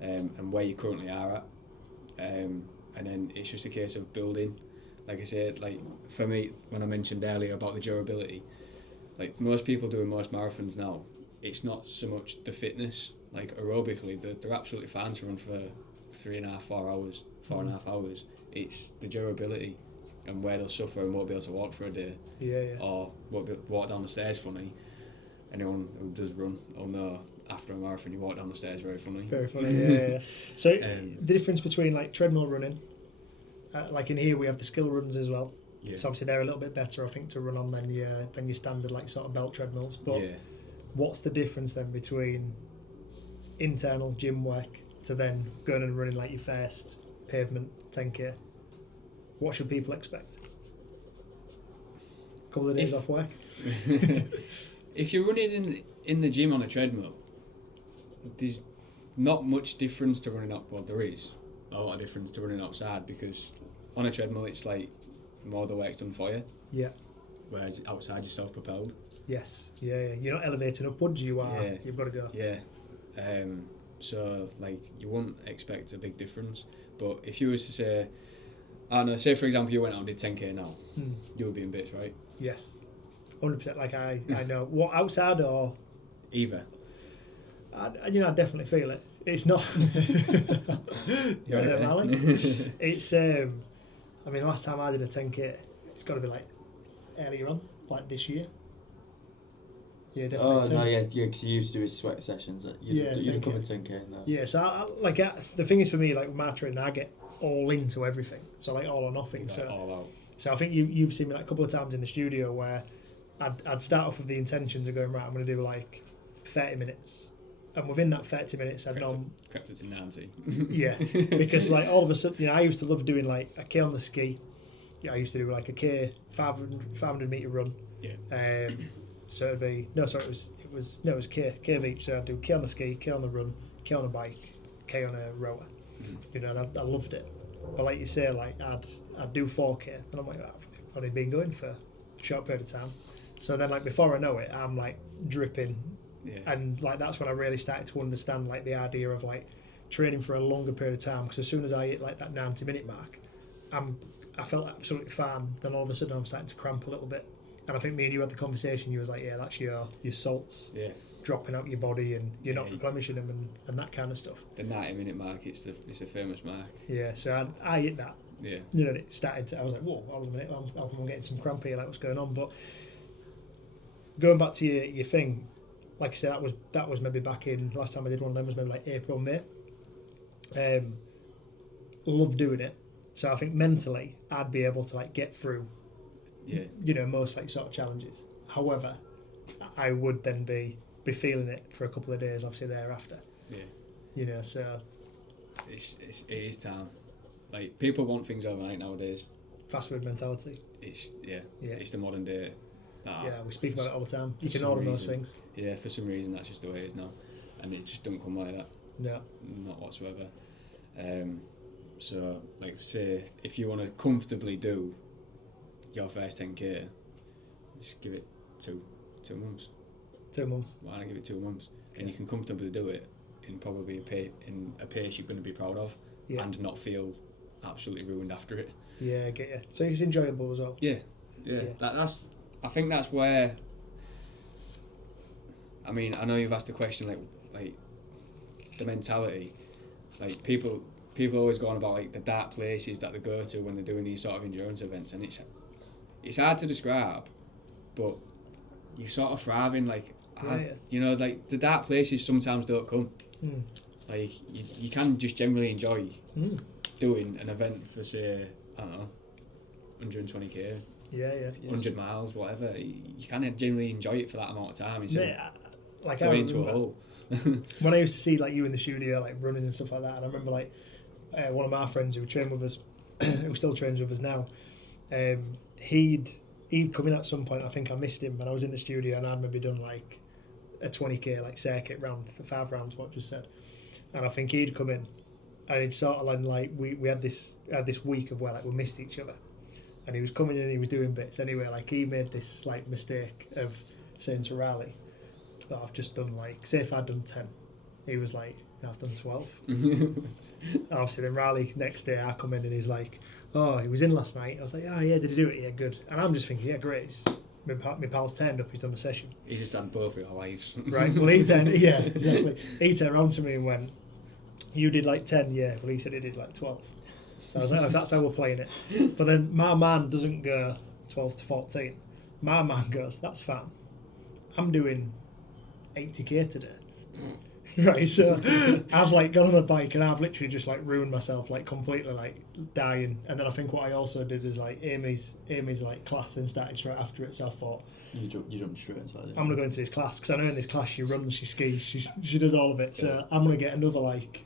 and where you currently are at, and then it's just a case of building. Like I said, like for me, when I mentioned earlier about the durability, like most people doing most marathons now, it's not so much the fitness. Like aerobically, they're absolutely fine to run for 3.5, 4 hours, 4.5 hours. It's the durability and where they'll suffer and won't be able to walk for a day. Yeah. Or won't be able to walk down the stairs funny. Anyone who does run will know after a marathon you walk down the stairs very funny. Very funny, yeah. So the difference between like treadmill running, like in here we have the skill runs as well. Yeah. So obviously they're a little bit better, I think, to run on than your standard like sort of belt treadmills. But what's the difference then between internal gym work to then going and running like your first pavement 10k? What should people expect? A couple of days off work? If you're running in the gym on a treadmill, there's not much difference to running up. Well, there is a lot of difference to running outside, because on a treadmill it's like more of the work's done for you. Yeah. Whereas outside you're self-propelled. Yes. Yeah. You're not elevating upwards. You are. Yeah. You've got to go. Yeah. So like you wouldn't expect a big difference. But if you was to say, I don't know, say for example you went out and did 10k now, you would be in bits, right? Yes. 100%. Like I know. What, outside or? Either. I definitely feel it. It's not. You're there, Malik. It's the last time I did a 10k, it's got to be like earlier on, like this year. Yeah, definitely. Oh no, yeah, because you used to do his sweat sessions. You covered 10k now. Yeah, so the thing is for me, like with my training, I get all into everything. So like all or nothing. Like so all out. So I think you've seen me like a couple of times in the studio where I'd start off with the intentions of going, right, I'm going to do like 30 minutes. And within that 30 minutes, I'd know... Crept it to 90. Yeah, because like all of a sudden, I used to love doing like a K on the ski. Yeah, I used to do like a K 500 metre run. Yeah. So it'd be... No, sorry, it was K of each. So I'd do K on the ski, K on the run, K on a bike, K on a rower. Mm-hmm. And I loved it. But like you say, like I'd do 4k, and I'm like, I've only been going for a short period of time. So then like before I know it, I'm like dripping. Yeah. And like that's when I really started to understand like the idea of like training for a longer period of time, because as soon as I hit like that 90-minute mark, I felt absolutely fine. Then all of a sudden I'm starting to cramp a little bit, and I think me and you had the conversation. You was like, yeah, that's your salts dropping out your body, and you're not replenishing them and that kind of stuff. The 90-minute mark, it's a famous mark. Yeah, so I hit that. Yeah. It started to, I was like, whoa, hold on a minute, I'm getting some cramp here, like what's going on? But going back to your thing, like I said, that was maybe back in, last time I did one of them was maybe like April, May. Love doing it. So I think mentally I'd be able to like get through most like sort of challenges. However, I would then be be feeling it for a couple of days, obviously, thereafter. Yeah. You know, so... It is time. Like, people want things overnight nowadays. Fast food mentality. It's the modern day. We speak about it all the time. You can order those things. Yeah, for some reason that's just the way it is now, and it just don't come like that. No, not whatsoever. So, like, say if you want to comfortably do your first 10k, just give it two months. 2 months. Why not give it 2 months? Okay. And you can comfortably do it in probably a pace you're going to be proud of, and not feel absolutely ruined after it. Yeah, I get you. So it's enjoyable as well. Yeah. I think that's where. I mean, I know you've asked the question like the mentality, like people always go on about like the dark places that they go to when they're doing these sort of endurance events, and it's hard to describe, but you sort of thrive in like. You know, like the dark places sometimes don't come. Like you can just generally enjoy doing an event for, say, I don't know, 120k, 100 miles, whatever. You can generally enjoy it for that amount of time instead of like going into a hole. When I used to see like you in the studio, like running and stuff like that, and I remember like one of my friends who trained with us, who still trains with us now, he'd come in at some point. I think I missed him, and I was in the studio, and I'd maybe done like a 20k like circuit round, the 5 rounds, what I just said, and I think he'd come in, and he'd sort of like we had this week of where like we missed each other, and he was coming in and he was doing bits anyway. Like he made this like mistake of saying to Riley that I've just done like, say if I'd done 10, he was like, I've done 12. Obviously then Riley next day I come in and he's like, oh, he was in last night. I was like, oh yeah, did he do it? Yeah, good. And I'm just thinking, yeah, great. My pal's turned up, he's done a session. He just had both of your lives. Right, well he turned around to me and went, you did like 10, yeah. Well he said he did like 12. So I was like, oh, that's how we're playing it. But then my man doesn't go 12 to 14. My man goes, that's fine. I'm doing 80k today. Right, so I've like gone on the bike and I've literally just like ruined myself, like completely like dying. And then I think what I also did is like Amy's like class and started straight after it. So I thought you jumped straight into that. I'm gonna go into this class because I know in this class she runs, she skis, she does all of it. So I'm gonna get another like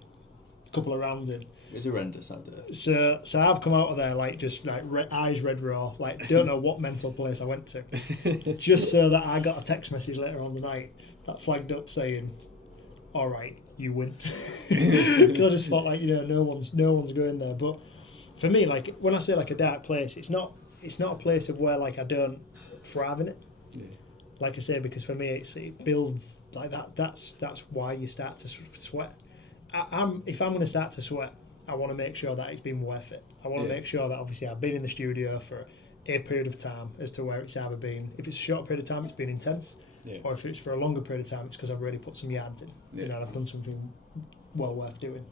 couple of rounds in. It's horrendous that day. So I've come out of there like just like eyes red raw, like don't know what mental place I went to, just so that I got a text message later on the night that flagged up saying, all right, you win. Because I just thought like, you know, no one's going there. But for me, like when I say like a dark place, it's not a place of where like I don't thrive in it. Yeah. Like I say, because for me it builds like that. That's why you start to sweat. If I'm going to start to sweat, I want to make sure that it's been worth it. I want to make sure that obviously I've been in the studio for a period of time as to where it's either been. If it's a short period of time, it's been intense. Yeah. Or if it's for a longer period of time, it's because I've really put some yards in. Yeah. You know, I've done something well worth doing.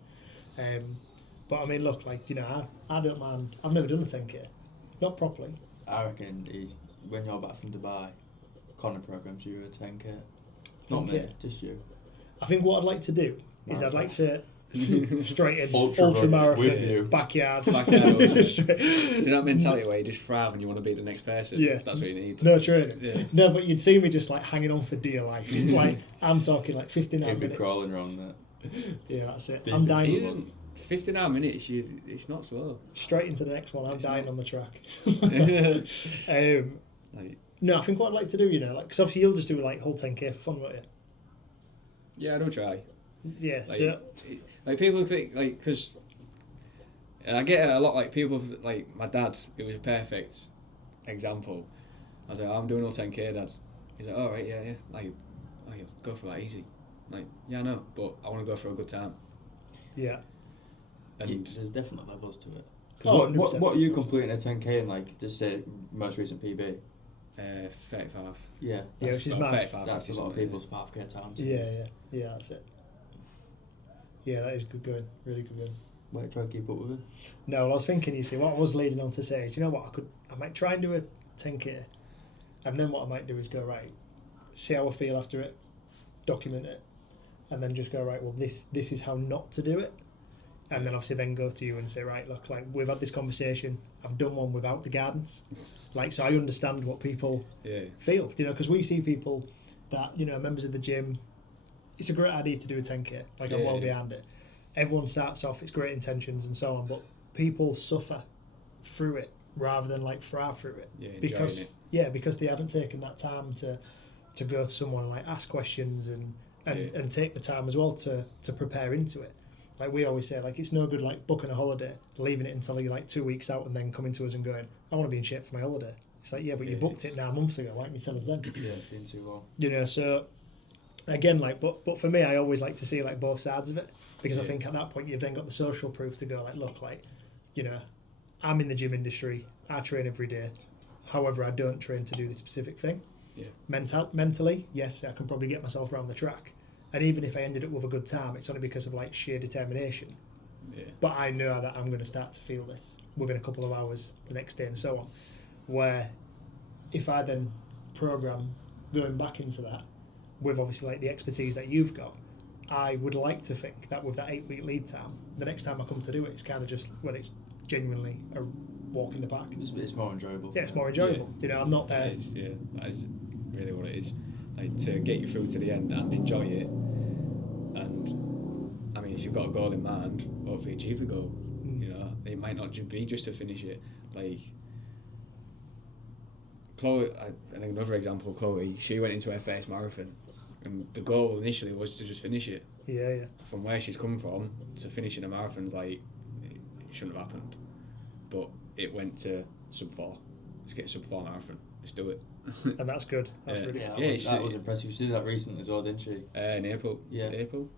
But I mean, look, like, you know, I don't mind. I've never done a 10k, not properly. I reckon when you're back from Dubai, Connor programs you a 10k. Not me, just you. I think what I'd like to do is I'd like to straight in ultra marathon backyard. Do that mentality where you just thrive and you want to be the next person. Yeah, that's what you need. No training. Yeah. No, but you'd see me just like hanging on for dear life. Like I'm talking like 59 minutes. You'd be crawling around that. Yeah, that's it. I'm dying. 59 minutes. It's not slow. Straight into the next one. I'm dying on the track. No, I think what I'd like to do, you know, like because obviously you'll just do like whole 10k for fun, won't you? Yeah, I don't try. Yeah, like people think like because I get it a lot. Like people like my dad. It was a perfect example. I was like, I'm doing all 10k, Dad. He's like, all right, yeah. Like, go for that easy. Like, yeah, I know, but I want to go for a good time. Yeah. And there's definite levels to it. Cause what are you completing a 10k in? Like, just say most recent PB. 35. Yeah, which is mad. That's a lot of people's 5k times. Yeah, that's it. Yeah, that is good going. Really good going. Might try and keep up with it. No, well, I was thinking, you see, what I was leading on to say, do you know what? I might try and do a 10k, and then what I might do is go, right, see how I feel after it, document it, and then just go, right, well, this is how not to do it. And then obviously then go to you and say, right, look, like we've had this conversation. I've done one without the gardens. Like, so I understand what people feel, you know, because we see people that, you know, members of the gym, it's a great idea to do a 10k. Like, I'm well behind it. Everyone starts off, it's great intentions and so on, but people suffer through it rather than like thrive through it. Because they haven't taken that time to go to someone and like ask questions and take the time as well to prepare into it. Like we always say, like it's no good like booking a holiday, leaving it until you're like 2 weeks out and then coming to us and going, I want to be in shape for my holiday. It's like, but you booked it 9 months ago, why don't you tell us then? Yeah, it's been too long. You know, so again, like, but for me, I always like to see like both sides of it, because I think at that point you've then got the social proof to go like, look, like, you know, I'm in the gym industry, I train every day, however, I don't train to do this specific thing. Yeah. Mentally, yes, I can probably get myself around the track. And even if I ended up with a good time, it's only because of like sheer determination. Yeah. But I know that I'm going to start to feel this within a couple of hours the next day and so on. Where if I then program going back into that with obviously like the expertise that you've got, I would like to think that with that 8-week lead time, the next time I come to do it, it's kind of just, well, it's genuinely a walk in the park. It's more enjoyable. Yeah, it's more enjoyable. Yeah. You know, I'm not there. That is really what it is. Like, to get you through to the end and enjoy it. And I mean, if you've got a goal in mind, hopefully achieve the goal. You know, it might not be just to finish it. Like Chloe, and another example, Chloe, she went into her first marathon, and the goal initially was to just finish it. Yeah. From where she's come from to finishing a marathon's like, it shouldn't have happened, but it went to sub 4. Let's get sub 4 marathon. Let's do it. And that's good. That's really good. That was impressive. She did that recently as well, didn't she? In April. Yeah. April.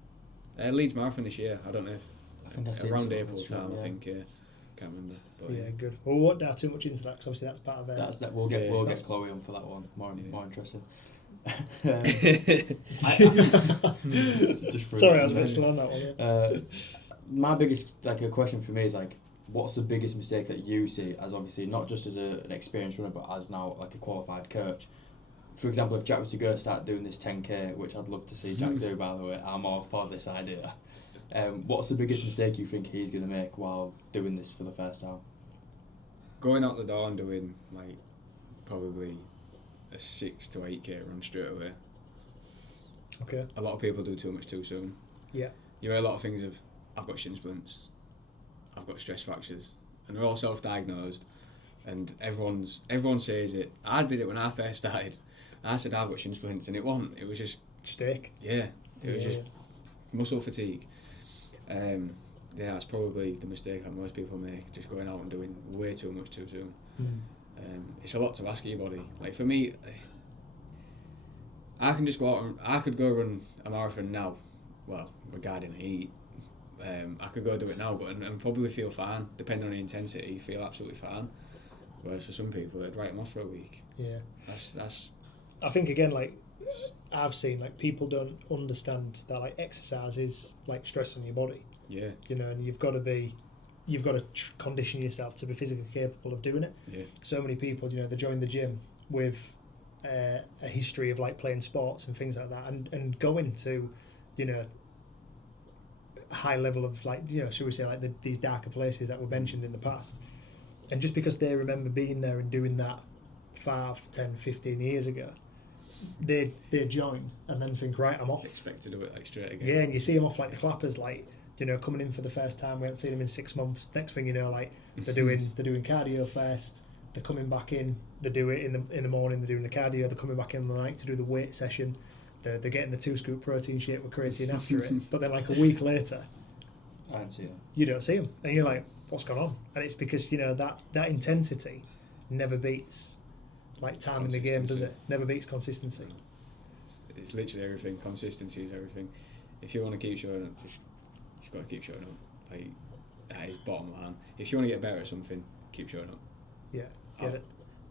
Leeds Marathon this year. I don't know if. I think I see around April time. I think. Can't remember. But, good. Well, we won't dive too much into that because obviously that's part of it. We'll get Chloe on for that one. More interesting. Sorry, I was a bit slow on that one. Yeah. My biggest a question for me is like, what's the biggest mistake that you see as obviously not just as an experienced runner but as now like a qualified coach? For example, if Jack was to go start doing this 10k, which I'd love to see Jack do, by the way, I'm all for this idea. What's the biggest mistake you think he's going to make while doing this for the first time? Going out the door and doing like probably a 6 to 8k run straight away. Okay. A lot of people do too much too soon. Yeah. You hear a lot of things of, I've got shin splints, I've got stress fractures, and they're all self-diagnosed, and everyone says it. I did it when I first started. I said I've got shin splints, and it wasn't. It was just steak. Yeah, it was just muscle fatigue. That's probably the mistake that most people make, just going out and doing way too much too soon. It's a lot to ask of your body. Like for me, I can just go out and I could go run a marathon now. Well, regarding heat, I could go do it now, but and probably feel fine, depending on the intensity. Feel absolutely fine. Whereas for some people, it'd write them off for a week. Yeah, that's. I think again, like I've seen, like people don't understand that like exercise is like stress on your body. Yeah. You know, and you've got to condition yourself to be physically capable of doing it. Yeah. So many people, you know, they join the gym with a history of like playing sports and things like that, and go into, you know, high level of like, you know, should we say like these darker places that were mentioned in the past, and just because they remember being there and doing that 5, 10, 15 years ago, they join and then think, right, I'm off. Expect to do it like straight again. Yeah, and you see them off like the clappers, like, you know, coming in for the first time. We haven't seen them in 6 months. Next thing you know, like they're doing cardio first. They're coming back in. They do it in the morning. They're doing the cardio. They're coming back in the night to do the weight session. They're getting the 2-scoop protein shake with creatine after it. But then like a week later, I don't see them. You don't see them, and you're like, what's going on? And it's because, you know, that intensity never beats like time in the game, does it? Never beats consistency. It's literally everything. Consistency is everything. If you want to keep showing up, you've got to keep showing up. Like, that is bottom line. If you want to get better at something, keep showing up. Yeah, get it.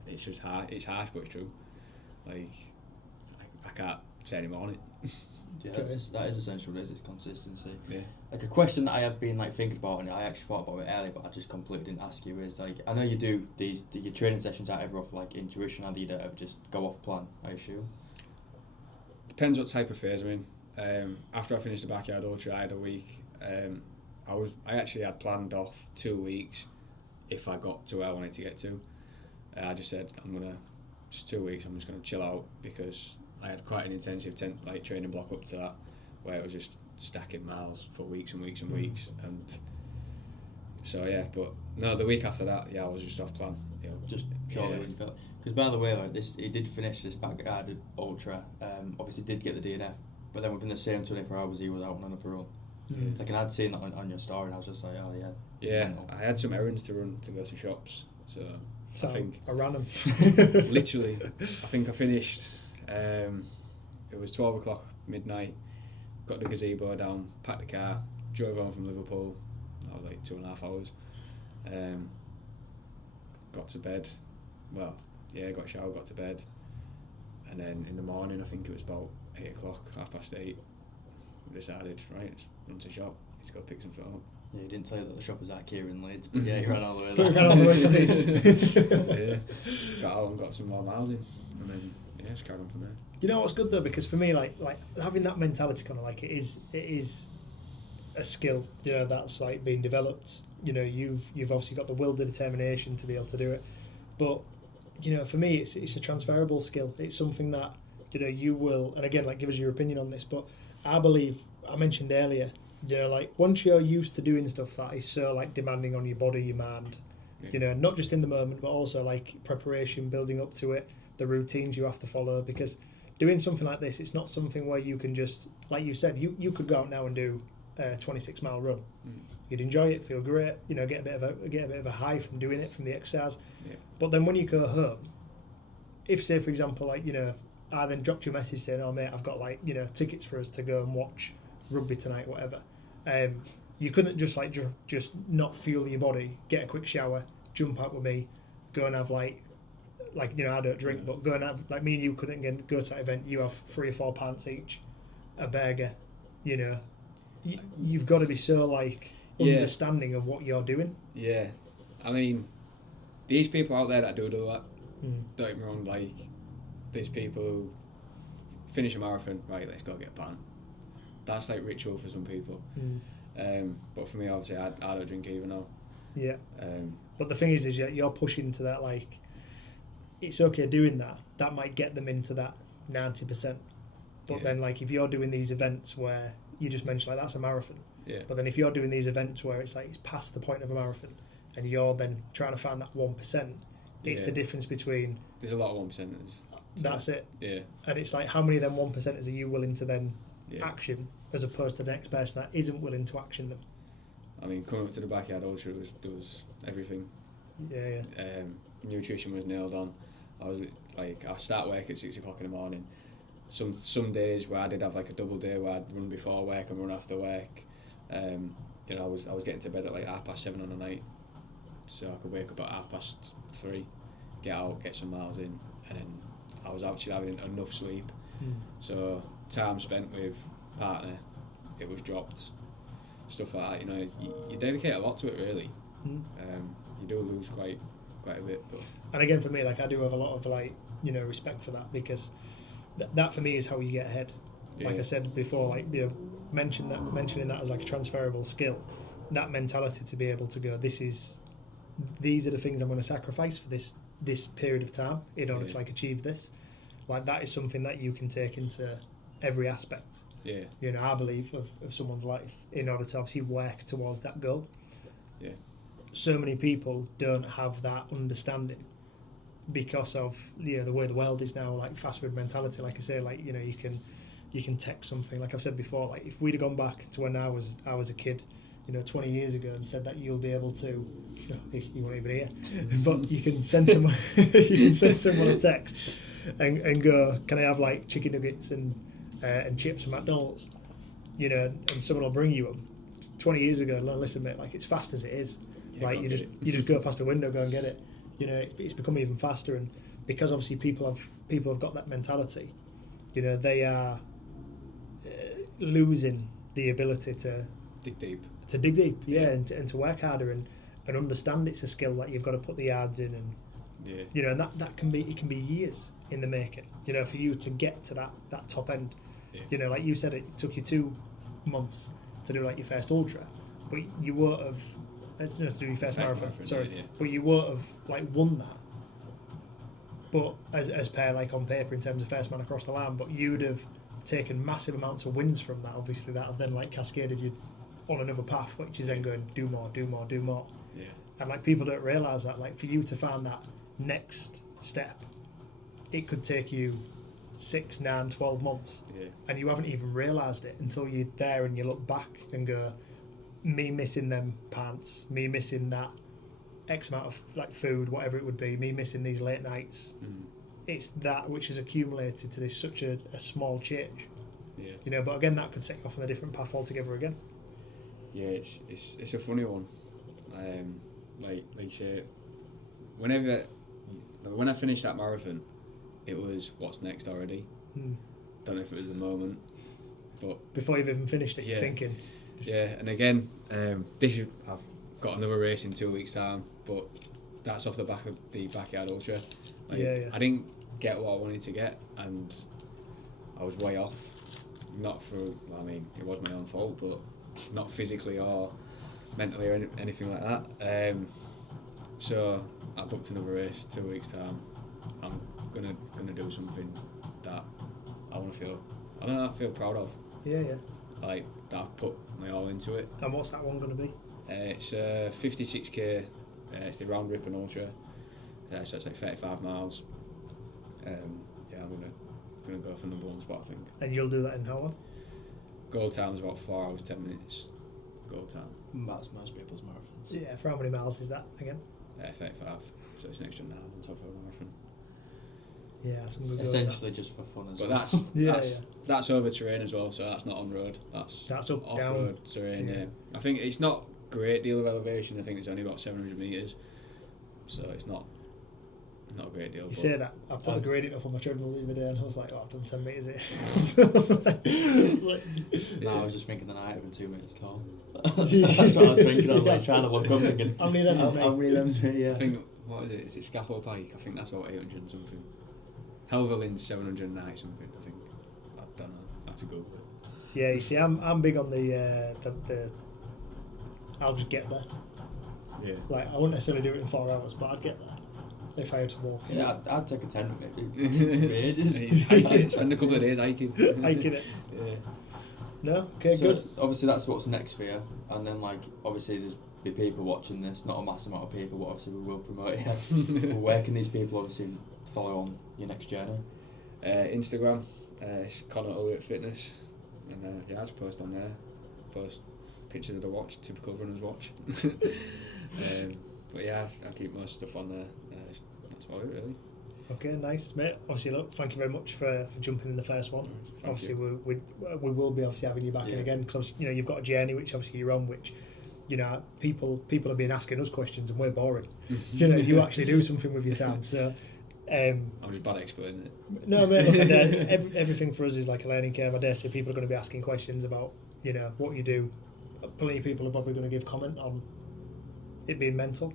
It's just hard. It's harsh, but it's true. Like, I can't say any more on it. Yeah, that is essential. It's consistency. Yeah. Like a question that I have been like thinking about, and I actually thought about it earlier, but I just completely didn't ask you. Is like, I know you do your training sessions out ever off like intuition, or do you don't ever just go off plan? I assume. Depends what type of phase I'm in. After I finished the Backyard Ultra, I had a week. I actually had planned off 2 weeks if I got to where I wanted to get to. I just said just 2 weeks. I'm just going to chill out because I had quite an intensive training block up to that, where it was just stacking miles for weeks and weeks and weeks, and so yeah. But no, the week after that, I was just off plan. Just purely when you felt. Because by the way, like this, he did finish this Backyard Ultra. Obviously, did get the DNF, but then within the same 24 hours, he was out on another run. Like, and I'd seen that on your story, and I was just like, oh yeah. Yeah, I had some errands to run to go to shops, so I think I ran them. literally, I think I finished. It was 12 o'clock midnight. Got the gazebo down, packed the car, drove home from Liverpool. I was like 2.5 hours. Got to bed. Well, got a shower, got to bed, and then in the morning, I think it was about 8 o'clock, 8:30. We decided, right, let's run to shop. Let's go pick some food up. Yeah, you didn't tell you that the shop was at here in Leeds, but yeah, you ran all the way there. there. Ran all the way to Leeds. Got out and got some more miles in, and then just carried on from there. You know what's good though, because for me, like having that mentality, kind of like it is a skill. That's like being developed. You've obviously got the will, the determination to be able to do it, but for me, it's a transferable skill. It's something that you will, and again, like, give us your opinion on this, but I believe I mentioned earlier, like once you're used to doing stuff that is so like demanding on your body, your mind, not just in the moment, but also like preparation, building up to it, the routines you have to follow, because doing something like this, it's not something where you can just, like you said, you could go out now and do a 26-mile run. You'd enjoy it, feel great, get a bit of a high from doing it, from the exercise. Yeah. But then when you go home, if say for example, like I then dropped you a message saying, oh mate, I've got like tickets for us to go and watch rugby tonight, whatever. You couldn't just like just not fuel your body, get a quick shower, jump out with me, go and have like I don't drink, but go and have, like, me and you couldn't go to that event. You have 3 or 4 pints each, a burger. You've got to be so like understanding of what you're doing. Yeah, I mean, these people out there that do that. Don't get me wrong, like, there's people who finish a marathon, right, let's go get a pint. That's like ritual for some people. But for me, obviously, I don't drink either now. Yeah. But the thing is you're pushing to that, like, it's okay doing that. That might get them into that 90%. But then, like, if you're doing these events where you just mentioned, like, that's a marathon. Yeah. But then if you're doing these events where it's like it's past the point of a marathon, and you're then trying to find that 1%, it's the difference between. There's a lot of 1%ers. That's it. Yeah. And it's like, how many of them 1%ers are you willing to then action, as opposed to the next person that isn't willing to action them? I mean, coming up to the Backyard Ultra was everything. Yeah. Nutrition was nailed on. I start work at 6 o'clock in the morning. Some days where I did have like a double day where I'd run before work and run after work. I was getting to bed at like 7:30 on the night, so I could wake up at 3:30, get out, get some miles in, and then I was actually having enough sleep. So time spent with partner, it was dropped. Stuff like that, you dedicate a lot to it really. You do lose quite a bit, but. And again, for me, like, I do have a lot of like respect for that, because that for me is how you get ahead. Like I said before, like, mentioning that as like a transferable skill, that mentality to be able to go, these are the things I'm going to sacrifice for this period of time in order to like achieve this. Like, that is something that you can take into every aspect. Yeah. I believe of someone's life in order to obviously work towards that goal. Yeah. So many people don't have that understanding because of the way the world is now, like fast food mentality. Like I say, like, you can text something. Like I've said before, like, if we'd have gone back to when I was a kid, 20 years ago, and said that you'll be able to, you weren't even here, but you can send someone a text and go, can I have like chicken nuggets and chips from McDonald's, and someone will bring you them. 20 years ago, listen mate, like, it's fast as it is. Like, you just go past the window, go and get it. It's become even faster, and because obviously people have got that mentality, they are losing the ability to dig deep. And to work harder and understand it's a skill that you've got to put the yards in, and and that can be years in the making. For you to get to that top end. Yeah. Like you said, it took you 2 months to do like your first ultra, but you won't have. To do your first marathon. Sorry, but you won't have like won that but as per like on paper in terms of first man across the line, but you'd have taken massive amounts of wins from that. Obviously, that have then like cascaded you on another path, which is then going do more. Yeah. And like people don't realise that like for you to find that next step, it could take you 6, 9, 12 months, and you haven't even realised it until you're there and you look back and go, me missing them pants, me missing that X amount of like food, whatever it would be, me missing these late nights. It's that which has accumulated to this such a small change. Yeah. You know, but again, that could set you off on a different path altogether again. Yeah, it's a funny one. Like you say, when I finished that marathon, it was what's next already. Don't know if it was the moment, but before you've even finished it, you're thinking. Yeah, and again, I've got another race in 2 weeks' time, but that's off the back of the Backyard Ultra. Like, I didn't get what I wanted to get, and I was way off. Not through, I mean, it was my own fault, but not physically or mentally or anything like that. So I booked another race 2 weeks' time. I'm gonna do something that I want to feel. I don't know. I feel proud of. Yeah. Like that I've put my all into it. And what's that one going to be? It's 56k. It's the Round Ripon Ultra. So it's like 35 miles. I'm gonna go for number 1 spot, I think. And you'll do that in how long? Goal time's about 4 hours 10 minutes. Goal time. That's most people's marathons. Yeah. For how many miles is that again? 35. So it's an extra 9 on top of a marathon. Yeah, some good. Essentially just for fun as well. But that's over terrain as well, so that's not on road. That's up off down road terrain. Yeah. I think it's not a great deal of elevation. I think it's only about 700 metres, so it's not a great deal. You say that. I put a gradient up on my treadmill the other day, and I was like, "Oh, I've done 10 metres here." No, I was just thinking that I haven't 2 meters tall. That's what I was thinking. I was like trying to look up, thinking how many of them? How many of them's me? Yeah. I think what is it? Is it Scaffold Pike? I think that's about 800 and something. Helverlin's 790 something. I think. I don't know. I have to Google it. Yeah, you see, I'm big on the I'll just get there. Yeah. Like I wouldn't necessarily do it in 4 hours, but I'd get there if I had to walk. Yeah, I'd take a tent maybe. Ages. Hiking. Spend a couple of days hiking. Hiking it. Yeah. No, okay, so good. Obviously, that's what's next for you, and then like obviously there's be people watching this, not a mass amount of people, but obviously we will promote it. Where can these people obviously follow on your next journey? Instagram, it's Connor Ulliott Fitness, and I just post on there. Post pictures of the watch, typical runner's watch. But yeah, I keep most stuff on there. That's about it really. Okay, nice, mate. Obviously, look, thank you very much for jumping in the first one. Thank obviously, you. we will be obviously having you back in again, because you know you've got a journey which obviously you're on, which you know people have been asking us questions and we're boring. You know, you actually do something with your time. So I'm just bad at explaining it. No, mate. Look, and, everything for us is like a learning curve. I dare say people are going to be asking questions about you know what you do. Plenty of people are probably going to give comment on it being mental.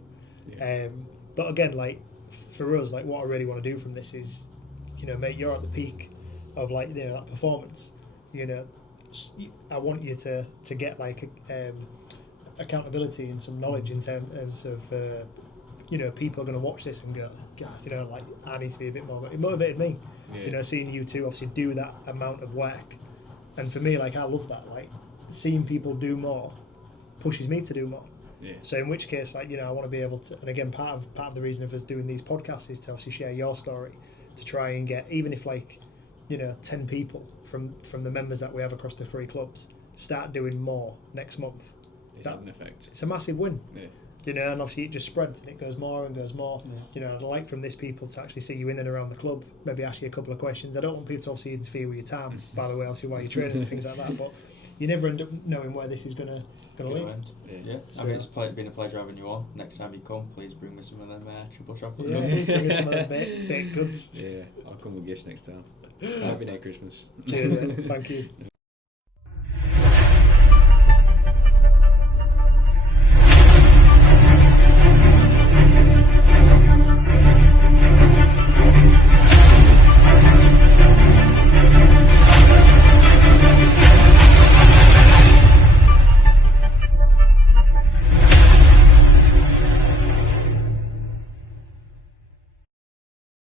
Yeah. But again, like for us, like what I really want to do from this is, you know, mate, you're at the peak of like you know that performance. You know, I want you to get like accountability and some knowledge in terms of you know people are going to watch this and go, God, you know, like I need to be a bit more. It motivated me, you know, seeing you two obviously do that amount of work, and for me, like I love that. Like seeing people do more pushes me to do more. Yeah. So in which case, like you know, I want to be able to, and again, part of the reason of us doing these podcasts is to obviously share your story, to try and get even if like, you know, 10 people from the members that we have across the 3 clubs start doing more next month. It's having an effect. It's a massive win. Yeah. You know, and obviously it just spreads and it goes more and goes more. Yeah. You know, I'd like from this people to actually see you in and around the club, maybe ask you a couple of questions. I don't want people to obviously interfere with your time, by the way, obviously while you're training and things like that, but you never end up knowing where this is going to lead. Yeah. So, I mean, it's been a pleasure having you on. Next time you come, please bring me some of them triple chocolate. Yeah, bring me some of them baked goods. Yeah, I'll come with gifts next time. Happy Day Christmas. Cheers, thank you.